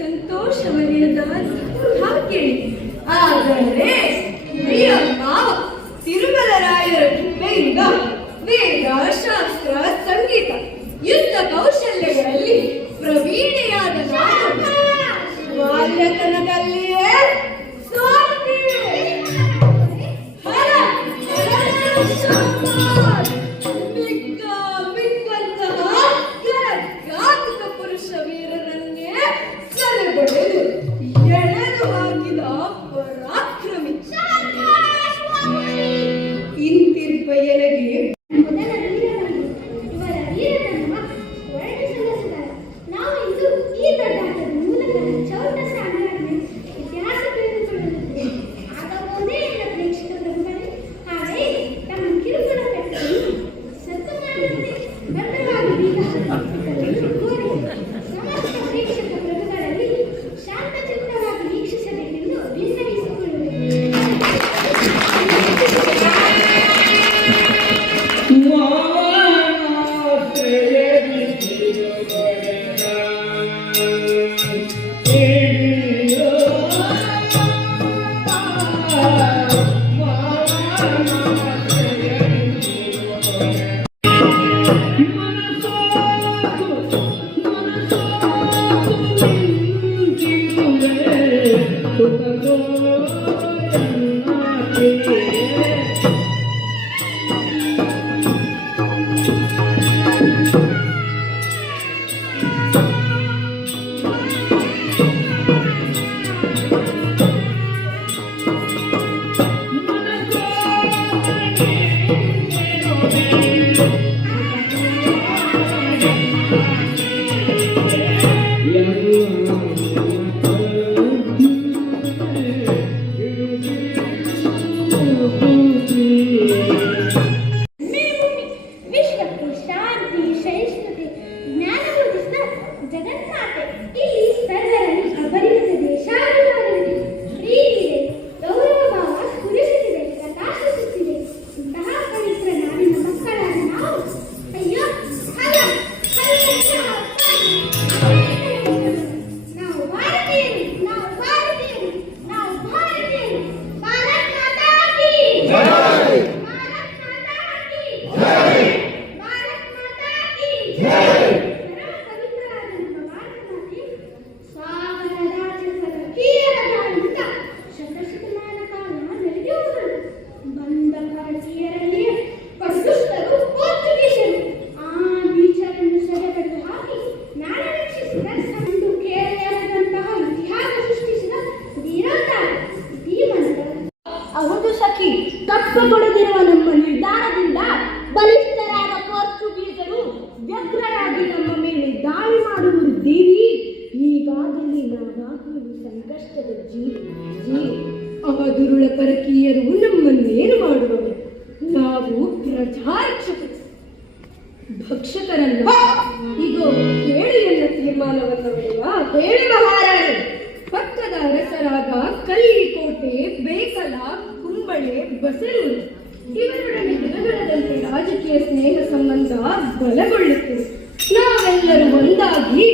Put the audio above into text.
ಸಂತೋಷವರಿಯದ ಹಾಗೆ. ಆದರೆ ಪ್ರಿಯಮ್ಮ ತಿರುಮಲರಾಯರ ಕೃಪೆಯಿಂದ ವೇದ, ಶಾಸ್ತ್ರ, ಸಂಗೀತ, ಯುದ್ಧ ಕೌಶಲ್ಯಗಳಲ್ಲಿ ಪ್ರವೀಣೆಯಾದ ನಾನು ಬಾಲ್ಯತನದಲ್ಲಿಯೇ ಪುರುಷ ವೀರರನ್ನೇ ಸೆರೆಬಡೆದು ಎಳೆದು ಹಾಕಿದ ಪರಾಕ್ರಮಿ ಇಂತಿರ್ಪ ಎಲೆಗೆ ಕೊಡದಿರುವ ನಮ್ಮ ನಿರ್ಧಾರದಿಂದ ಬಲಿಷ್ಠರಾದ ಪೋರ್ಚುಗೀಸರು ವ್ಯಗ್ರರಾಗಿ ನಮ್ಮ ಮೇಲೆ ದಾಳಿ ಮಾಡುವುದು ದೇವಿ. ಈಗಾಗಲೇ ನಾವಾಗುವುದು ಸಂಕಷ್ಟದ ಜೀವಿ. ಆ ದುರುಳ ಪರಕೀಯರು ನಮ್ಮನ್ನೇನು ಮಾಡುವರು? ನಾವು ಪ್ರಜಾರಕ್ಷಕರು, ಭಕ್ಷಕರಲ್ಲ. ಈಗ ಹೇಳಿ ಎನ್ನ ತೀರ್ಮಾನವನ್ನವಲ್ಲ. ಹೇಳಿ ಮಹಾರಾಣಿ. ಪಕ್ಕದ ಅರಸರಾದ ಕಲ್ಲಿಕೋಟೆ, ಬೇಕಲ, ಕುಂಬಳೆ, ಬಸರೂರು ಇವರೊಡನೆ ದಿನಗಳದಂತೆ ರಾಜಕೀಯ ಸ್ನೇಹ ಸಂಬಂಧ ಬಲಗೊಳ್ಳುತ್ತದೆ. ನಾವೆಲ್ಲರೂ ಒಂದಾಗಿ